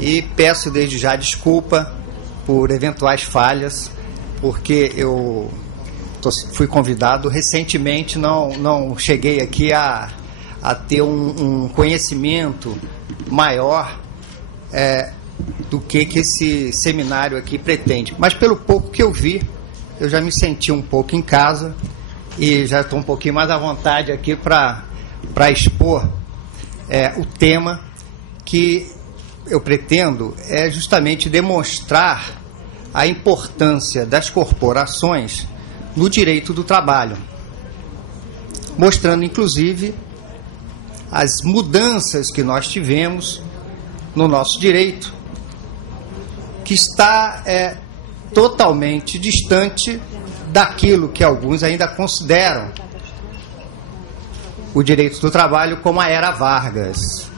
e peço desde já desculpa por eventuais falhas, porque eu fui convidado recentemente, não cheguei aqui a ter um conhecimento maior do que esse seminário aqui pretende. Mas pelo pouco que eu vi, eu já me senti um pouco em casa e já estou um pouquinho mais à vontade aqui para expor o tema que eu pretendo justamente demonstrar a importância das corporações no direito do trabalho, mostrando inclusive as mudanças que nós tivemos no nosso direito, que está totalmente distante daquilo que alguns ainda consideram o direito do trabalho como a Era Vargas.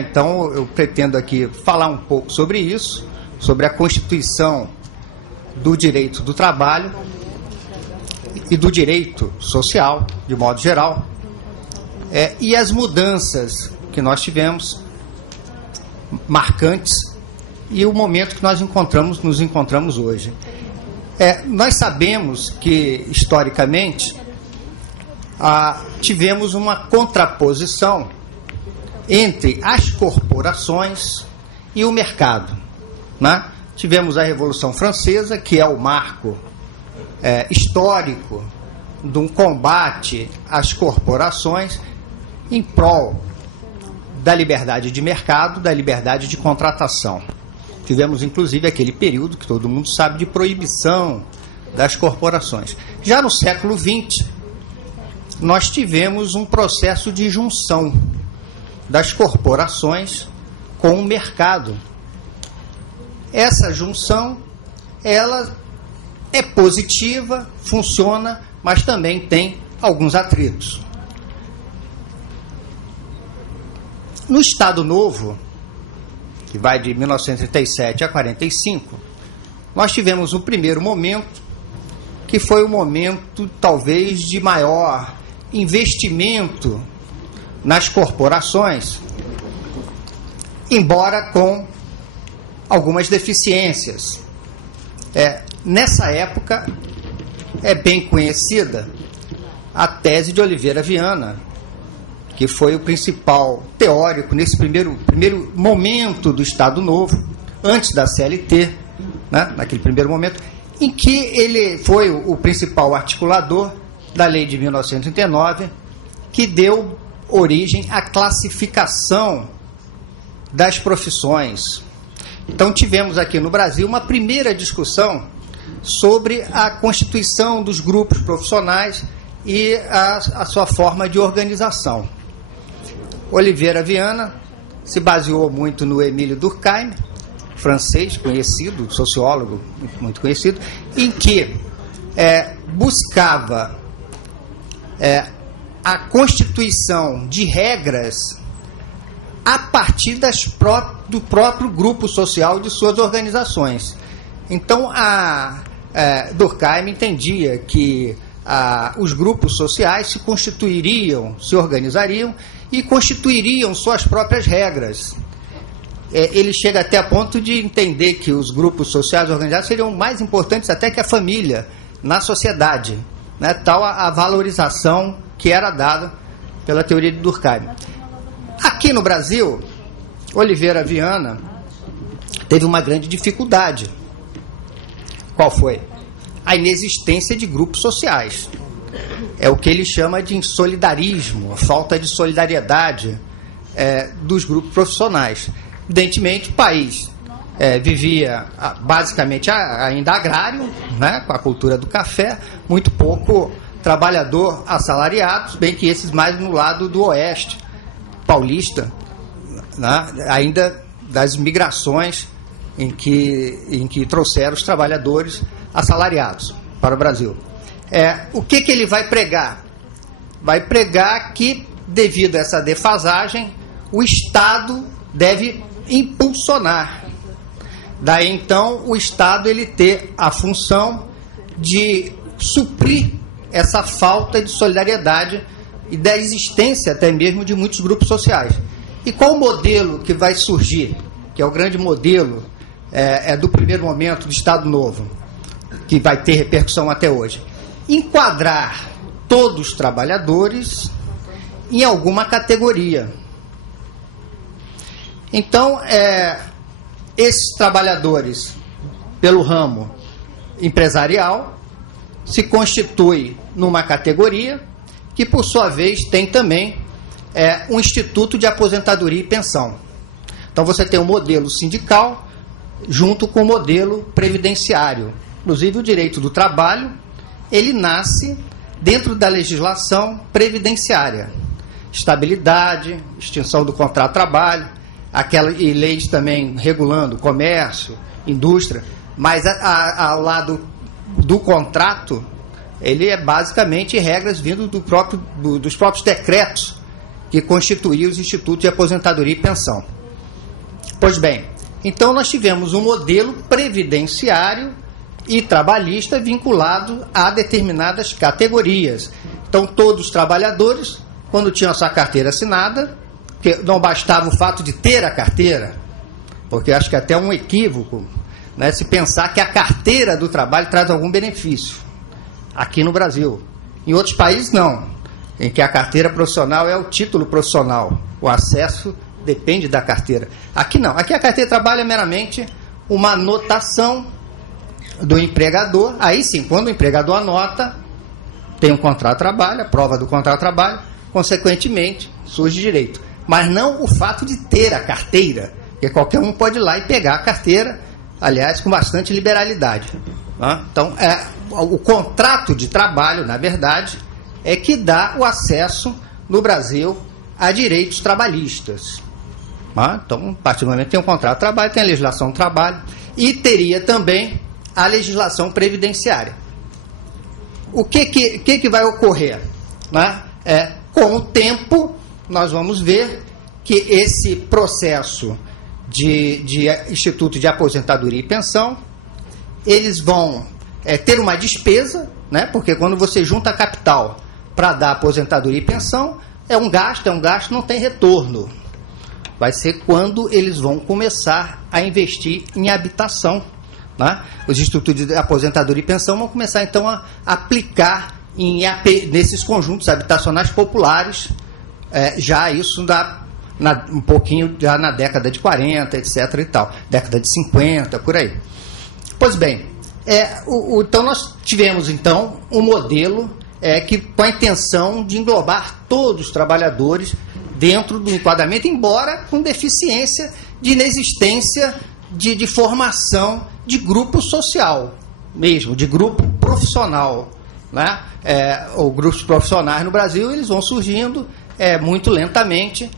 Então, eu pretendo aqui falar um pouco sobre isso, sobre a constituição do direito do trabalho e do direito social, de modo geral, e as mudanças que nós tivemos, marcantes, e o momento que nós nos encontramos hoje. Nós sabemos que, historicamente, tivemos uma contraposição entre as corporações e o mercado, né? Tivemos a Revolução Francesa, que é o marco histórico de um combate às corporações em prol da liberdade de mercado, da liberdade de contratação. Tivemos, inclusive, aquele período que todo mundo sabe de proibição das corporações. Já no século XX, nós tivemos um processo de junção das corporações com o mercado. Essa junção, ela é positiva, funciona, mas também tem alguns atritos. No Estado Novo, que vai de 1937 a 45, nós tivemos um primeiro momento, que foi o momento, talvez, de maior investimento nas corporações, embora com algumas deficiências. Nessa época, é bem conhecida a tese de Oliveira Viana, que foi o principal teórico nesse primeiro momento do Estado Novo, antes da CLT, né, naquele primeiro momento, em que ele foi o principal articulador da Lei de 1939, que deu origem à classificação das profissões. Então, tivemos aqui no Brasil uma primeira discussão sobre a constituição dos grupos profissionais e a sua forma de organização. Oliveira Viana se baseou muito no Émile Durkheim, francês, conhecido, sociólogo muito conhecido, em que buscava a constituição de regras a partir do próprio grupo social de suas organizações. Então, Durkheim entendia que os grupos sociais se constituiriam, se organizariam e constituiriam suas próprias regras. Ele chega até a ponto de entender que os grupos sociais organizados seriam mais importantes até que a família na sociedade, né? Tal a valorização que era dada pela teoria de Durkheim. Aqui no Brasil, Oliveira Viana teve uma grande dificuldade. Qual foi? A inexistência de grupos sociais. É o que ele chama de insolidarismo, a falta de solidariedade dos grupos profissionais. Evidentemente, o país vivia basicamente ainda agrário, né, com a cultura do café, muito pouco trabalhador assalariado, bem que esses mais no lado do oeste paulista, né, ainda das migrações em que trouxeram os trabalhadores assalariados para o Brasil. O que ele vai pregar? Vai pregar que, devido a essa defasagem, o Estado deve impulsionar. Daí, então, o Estado ele ter a função de suprir essa falta de solidariedade e da existência até mesmo de muitos grupos sociais. E qual o modelo que vai surgir que é o grande modelo do primeiro momento do Estado Novo, que vai ter repercussão até hoje, enquadrar todos os trabalhadores em alguma categoria. Então, esses trabalhadores, pelo ramo empresarial, se constitui numa categoria que, por sua vez, tem também um instituto de aposentadoria e pensão. Então, você tem um modelo sindical junto com o modelo previdenciário. Inclusive, o direito do trabalho, ele nasce dentro da legislação previdenciária. Estabilidade, extinção do contrato de trabalho, e leis também regulando comércio, indústria, mas ao lado do contrato, ele é basicamente regras vindo dos próprios decretos que constituíam os institutos de aposentadoria e pensão. Pois bem, então nós tivemos um modelo previdenciário e trabalhista vinculado a determinadas categorias. Então, todos os trabalhadores, quando tinham a sua carteira assinada, que não bastava o fato de ter a carteira, porque acho que é até um equívoco, né, se pensar que a carteira do trabalho traz algum benefício. Aqui no Brasil. Em outros países, não. Em que a carteira profissional é o título profissional. O acesso depende da carteira. Aqui não. Aqui a carteira de trabalho é meramente uma anotação do empregador. Aí sim, quando o empregador anota, tem um contrato de trabalho, a prova do contrato de trabalho, consequentemente, surge direito. Mas não o fato de ter a carteira, porque qualquer um pode ir lá e pegar a carteira, aliás, com bastante liberalidade. Tá? Então, o contrato de trabalho, na verdade, é que dá o acesso no Brasil a direitos trabalhistas. Tá? Então, a partir do momento que tem um contrato de trabalho, tem a legislação do trabalho e teria também a legislação previdenciária. O que vai ocorrer? Né? Com o tempo, nós vamos ver que esse processo de Instituto de Aposentadoria e Pensão, eles vão ter uma despesa, né? Porque quando você junta capital para dar aposentadoria e pensão, é um gasto, não tem retorno. Vai ser quando eles vão começar a investir em habitação. Né? Os institutos de aposentadoria e pensão vão começar, então, a aplicar nesses conjuntos habitacionais populares, já isso um pouquinho já na década de 40, etc. e tal, década de 50, por aí. Pois bem, então nós tivemos então um modelo que com a intenção de englobar todos os trabalhadores dentro do enquadramento, embora com deficiência de inexistência de formação de grupo social mesmo, de grupo profissional. Né? Os grupos profissionais no Brasil, eles vão surgindo muito lentamente,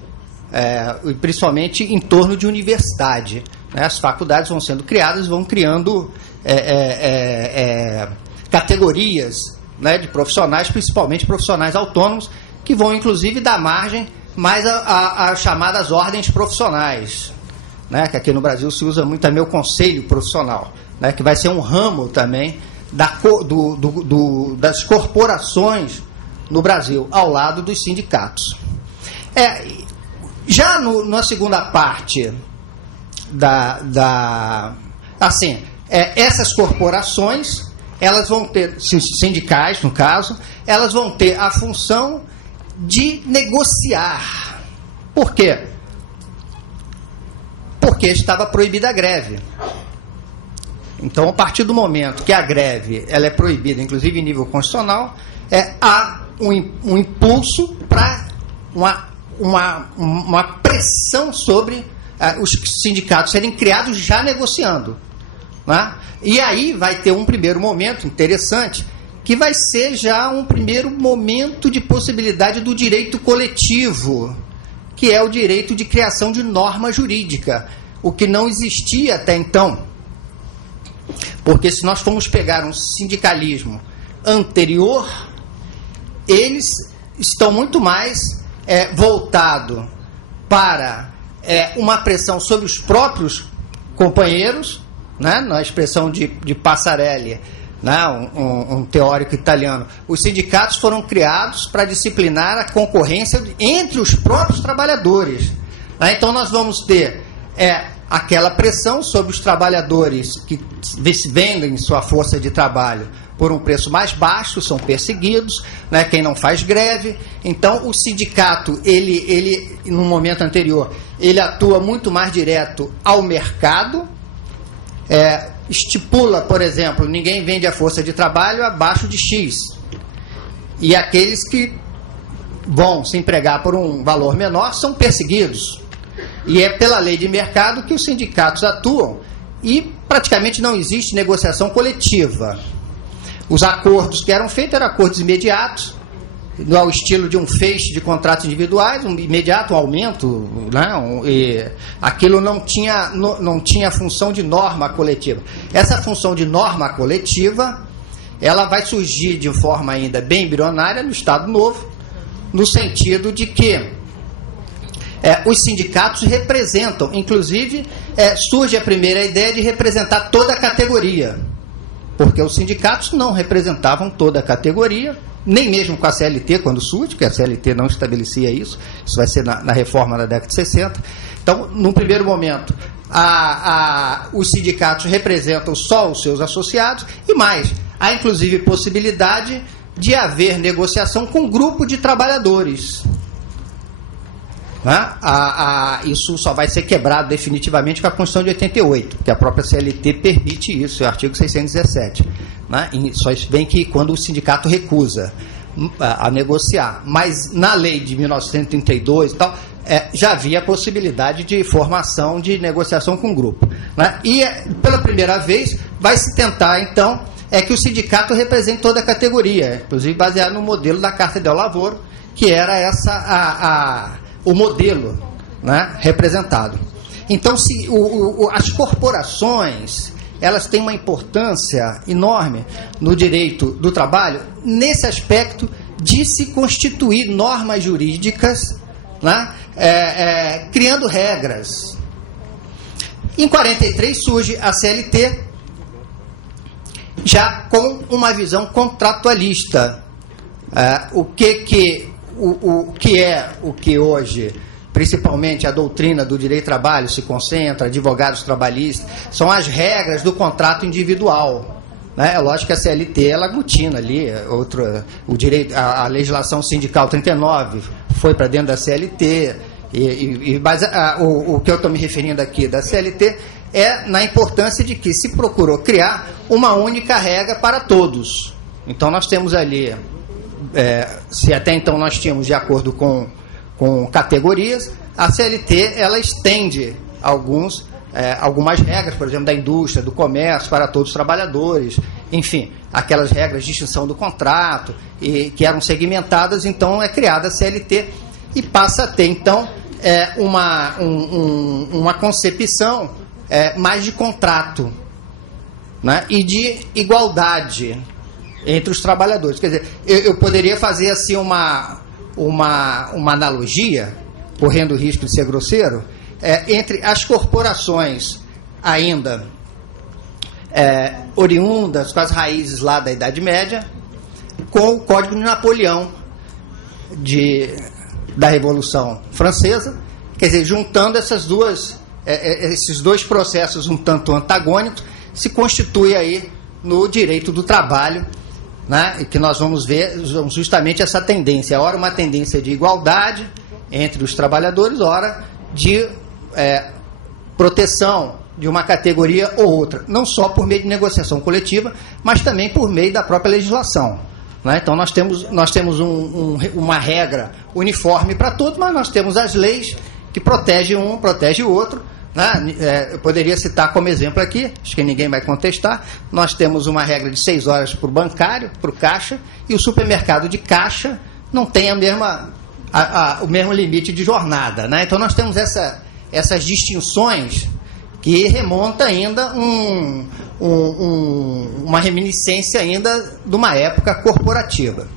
principalmente em torno de universidade. Né? As faculdades vão sendo criadas, vão criando categorias, né, de profissionais, principalmente profissionais autônomos, que vão inclusive dar margem mais às chamadas ordens profissionais, né, que aqui no Brasil se usa muito também o conselho profissional, né, que vai ser um ramo também das corporações no Brasil, ao lado dos sindicatos. Já na segunda parte essas corporações, elas vão ter, sindicais no caso, elas vão ter a função de negociar. Por quê? Porque estava proibida a greve. Então, a partir do momento que a greve ela é proibida, inclusive em nível constitucional, há um impulso para uma pressão sobre os sindicatos serem criados já negociando. Né? E aí vai ter um primeiro momento interessante, que vai ser já um primeiro momento de possibilidade do direito coletivo, que é o direito de criação de norma jurídica, o que não existia até então. Porque se nós formos pegar um sindicalismo anterior, eles estão muito mais voltados para uma pressão sobre os próprios companheiros, né? Na expressão de Passarelli, né? um teórico italiano. Os sindicatos foram criados para disciplinar a concorrência entre os próprios trabalhadores. Né? Então nós vamos ter aquela pressão sobre os trabalhadores que vendem sua força de trabalho por um preço mais baixo, são perseguidos, né, quem não faz greve. Então, o sindicato, ele, no momento anterior, ele atua muito mais direto ao mercado, estipula, por exemplo, ninguém vende a força de trabalho abaixo de X. E aqueles que vão se empregar por um valor menor são perseguidos. E é pela lei de mercado que os sindicatos atuam e praticamente não existe negociação coletiva. Os acordos que eram feitos eram acordos imediatos, ao estilo de um feixe de contratos individuais, um imediato aumento, né? E aquilo não tinha função de norma coletiva. Essa função de norma coletiva, ela vai surgir de forma ainda bem embrionária no Estado Novo, no sentido de que os sindicatos representam, inclusive surge a primeira ideia de representar toda a categoria, porque os sindicatos não representavam toda a categoria, nem mesmo com a CLT quando surge, porque a CLT não estabelecia isso vai ser na reforma da década de 60. Então, num primeiro momento, os sindicatos representam só os seus associados, e mais, há inclusive possibilidade de haver negociação com um grupo de trabalhadores. Isso só vai ser quebrado definitivamente com a Constituição de 88, porque a própria CLT permite isso, é o artigo 617. Né? Só bem que quando o sindicato recusa a negociar. Mas na lei de 1932 e tal, já havia a possibilidade de formação de negociação com o grupo. Né? E pela primeira vez vai se tentar, então, que o sindicato represente toda a categoria, inclusive baseado no modelo da Carta del Lavoro, que era o modelo, né, representado. Então, as corporações, elas têm uma importância enorme no direito do trabalho, nesse aspecto de se constituir normas jurídicas, né, criando regras. Em 43 surge a CLT, já com uma visão contratualista. O que hoje, principalmente a doutrina do direito do trabalho se concentra, advogados trabalhistas, são as regras do contrato individual. Né? É lógico que a CLT ela aglutina ali, a legislação sindical 39 foi para dentro da CLT, mas o que eu estou me referindo aqui da CLT é na importância de que se procurou criar uma única regra para todos. Então nós temos ali, se até então nós tínhamos de acordo com categorias, a CLT ela estende algumas regras, por exemplo, da indústria, do comércio, para todos os trabalhadores, enfim, aquelas regras de extinção do contrato, que eram segmentadas. Então é criada a CLT e passa a ter, então, uma concepção mais de contrato, né, e de igualdade entre os trabalhadores. Quer dizer, eu poderia fazer assim uma analogia, correndo o risco de ser grosseiro, entre as corporações ainda oriundas, com as raízes lá da Idade Média, com o Código de Napoleão da Revolução Francesa. Quer dizer, juntando esses dois processos um tanto antagônicos, se constitui aí no direito do trabalho, né, e que nós vamos ver justamente essa tendência, ora uma tendência de igualdade entre os trabalhadores, ora de proteção de uma categoria ou outra, não só por meio de negociação coletiva, mas também por meio da própria legislação. Né? Então nós temos uma regra uniforme para todos, mas nós temos as leis que protegem um, protegem o outro. Né? Eu poderia citar como exemplo aqui, acho que ninguém vai contestar, nós temos uma regra de 6 horas para o bancário, para o caixa, e o supermercado de caixa não tem o mesmo limite de jornada. Né? Então nós temos essas distinções que remonta ainda uma reminiscência ainda de uma época corporativa.